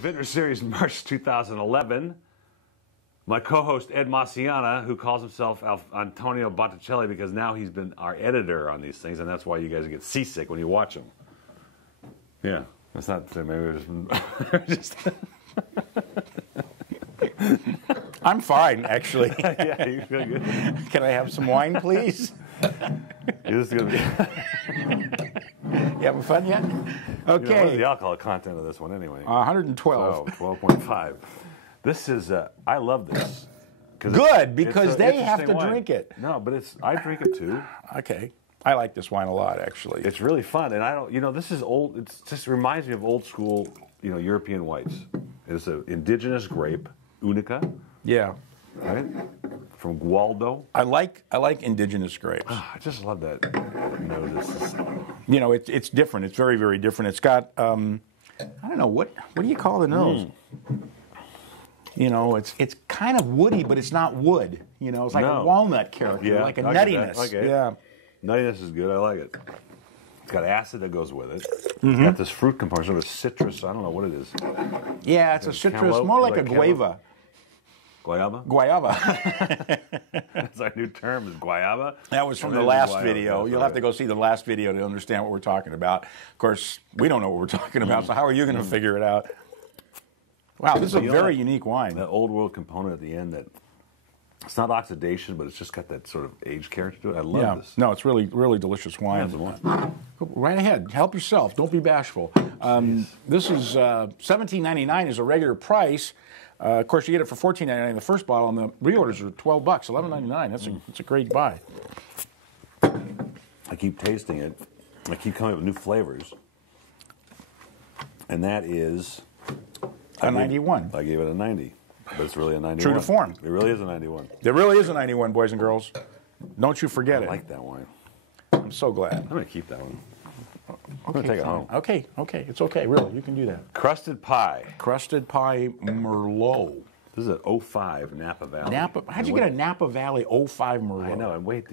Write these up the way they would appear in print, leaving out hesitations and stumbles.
Vintners Series, March 2011. My co-host, Ed Massiana, who calls himself Antonio Botticelli because now he's been our editor on these things, and that's why you guys get seasick when you watch them. Yeah, that's not, maybe just... I'm fine, actually. Yeah, you feel good. Can I have some wine, please? You're just gonna be... You having fun yet? Okay. You know, what is the alcohol content of this one anyway? 112. So, 12.5. This is, I love this. Good, because they have to drink it. No, but I drink it too. Okay. I like this wine a lot, actually. It's really fun, and I don't, this is old, it just reminds me of old school, European whites. It's an indigenous grape, Unica. Yeah. Right? From Gualdo. I like indigenous grapes. I just love that. It's different. It's very, very different. It's got, I don't know, what do you call the nose? It's kind of woody, but it's not wood. It's like a walnut character, like a nuttiness. Okay. Yeah. Nuttiness is good. I like it. It's got acid that goes with it. It's got this fruit component, sort of citrus. I don't know what it is. Yeah, it's a citrus, more like a guava. Guayaba? Guayaba. That's our new term, is guayaba. That was from the last video. You'll have to go see the last video to understand what we're talking about. Of course, we don't know what we're talking about, so how are you going to figure it out? Wow, this is a very unique wine. That old world component at the end, that it's not oxidation, but it's just got that sort of age character to it. I love this. No, it's really, really delicious wine. Go right ahead. Help yourself. Don't be bashful. This is $17.99 is a regular price. Of course, you get it for $14.99 the first bottle, and the reorders are $12, $11.99. That's a great buy. I keep tasting it. I keep coming up with new flavors. And that is... A 91. I gave it a 90, but it's really a 91. True to form. It really is a 91. There really is a 91, boys and girls. Don't you forget it. I like that wine. I'm so glad. I'm going to keep that one. I'm Okay, going to take it home. Okay. It's okay. Really, you can do that. Crusted Pie. Crusted Pie Merlot. This is an 05 Napa Valley. How'd you get a Napa Valley 05 Merlot? I know, and wait,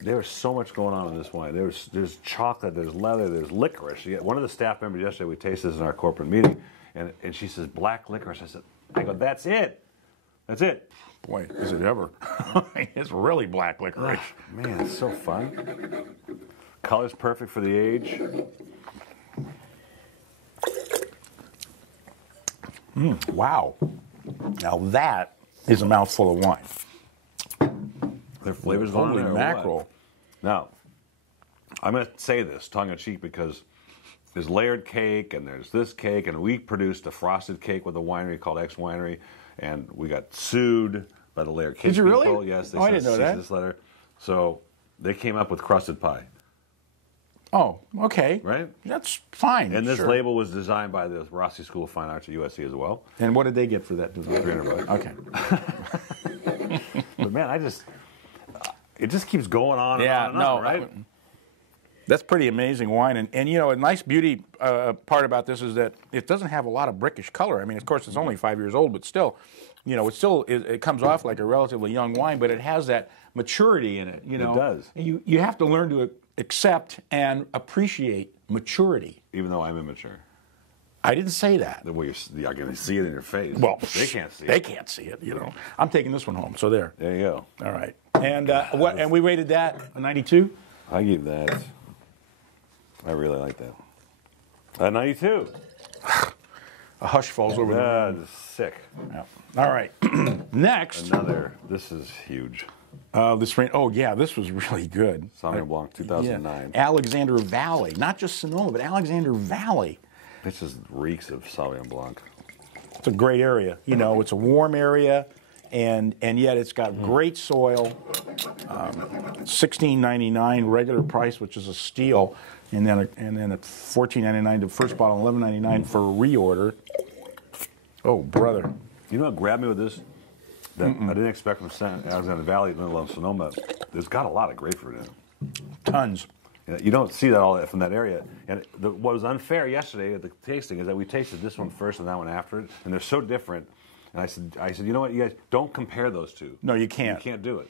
there's so much going on in this wine. There's chocolate, there's leather, there's licorice. One of the staff members yesterday, we tasted this in our corporate meeting, and she says, black licorice. I go, that's it. That's it. Boy, is it ever. It's really black licorice. Man, it's so fun. Color's perfect for the age. Wow. Now that is a mouthful of wine. Their flavor's going Holy on mackerel. Now, I'm going to say this tongue-in-cheek because there's layered cake and there's this cake, and we produced a frosted cake with a winery called X Winery, and we got sued by the layered cake Did you people. really? Yes, they I sent didn't know that. this letter. So they came up with crusted pie. Oh, okay. Right? That's fine. And this sure. label was designed by the Rossi School of Fine Arts at USC as well. And what did they get for that design? $300. Okay. But man, it just keeps going on and on and on, right? That's pretty amazing wine. And a nice beauty part about this is that it doesn't have a lot of brickish color. I mean, of course, it's only 5 years old, but still, it comes off like a relatively young wine, but it has that maturity in it. It does. You have to learn to accept and appreciate maturity. Even though I'm immature. I didn't say that. Well, you're going to see it in your face. Well, they can't see it. They can't see it, I'm taking this one home, so there. There you go. All right. And and we rated that a 92? I give that. I really like that. A 92. A hush falls over the room. Sick. Yeah. All right. Next. This is huge. This was really good. Sauvignon Blanc, 2009. Yeah. Alexander Valley. Not just Sonoma, but Alexander Valley. This just reeks of Sauvignon Blanc. It's a great area. It's a warm area, and yet it's got great soil. $16.99 regular price, which is a steal, and then at $14.99 the first bottle, $11.99 for a reorder. Oh, brother! You know what grabbed me with this? That I didn't expect from Alexander Valley, let alone Sonoma. There's got a lot of grapefruit in it. Tons. You don't see that all from that area. And what was unfair yesterday at the tasting is that we tasted this one first and that one after it, and they're so different. And I said, you know what, you guys, don't compare those two. No, you can't. You can't do it.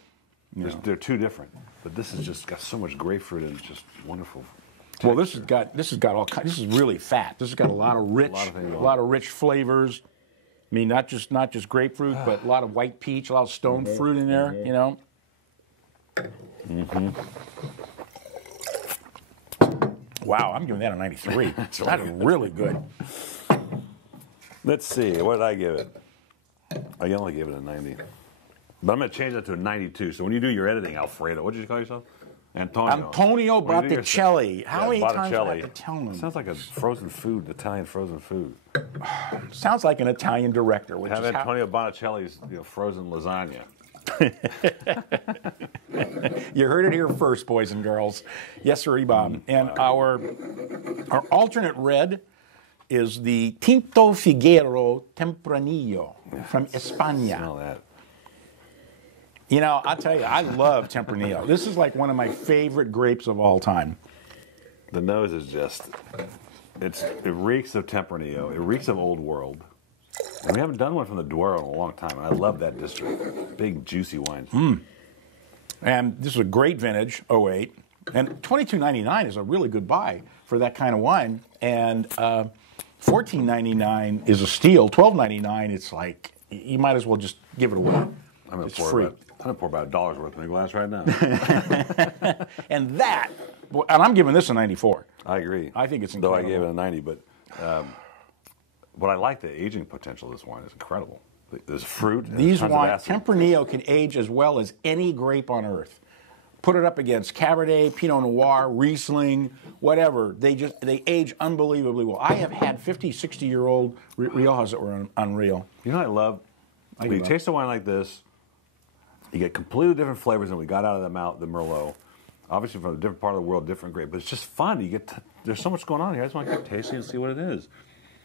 They're too different. But this has just got so much grapefruit and it's just wonderful. Well, this has got all kinds. This is really fat. This has got a lot of rich flavors. I mean, not just grapefruit, but a lot of white peach, a lot of stone fruit in there. You know. Mm-hmm. Wow, I'm giving that a 93. That's really good. Let's see. What did I give it? I only gave it a 90. But I'm going to change that to a 92. So when you do your editing, Alfredo, what did you call yourself? Antonio Botticelli. How many times do I have to tell him? Sounds like a frozen food, Italian frozen food. Sounds like an Italian director. Have Antonio Botticelli's frozen lasagna. You heard it here first, boys and girls. Yes, sir, Bob. And our alternate red is the Tinto Figuero Tempranillo from España. Smell that. You know, I'll tell you, I love Tempranillo. This is like one of my favorite grapes of all time. The nose is just, it reeks of Tempranillo. It reeks of Old World. And we haven't done one from the Douro in a long time. And I love that district. Big, juicy wines. And this is a great vintage, 08. And $22.99 is a really good buy for that kind of wine. And $14.99 is a steal. $12.99, it's like, you might as well just give it away. I'm going to pour about $1 worth in a glass right now. And I'm giving this a 94. I agree. I think it's incredible. Though I gave it a 90, but what I like, the aging potential of this wine is incredible. There's fruit. These wines, Tempranillo can age as well as any grape on earth. Put it up against Cabernet, Pinot Noir, Riesling, whatever. They age unbelievably well. I have had 50, 60-year-old Riojas that were unreal. You know what I love? When you taste a wine like this, you get completely different flavors than we got out of the Merlot. Obviously, from a different part of the world, different grape, but it's just fun. There's so much going on here. I just want to keep tasting and see what it is.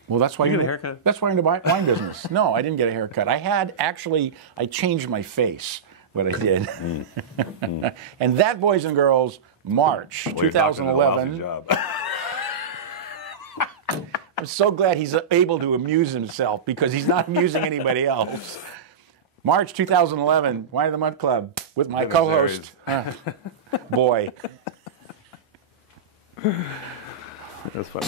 Well, that's why you get a haircut. That's why I'm in the wine business. No, I didn't get a haircut. I changed my face. What I did. And that, boys and girls, March 2011. I'm so glad he's able to amuse himself because he's not amusing anybody else. March 2011, Wine of the Month Club with my co-host, boy. That's funny.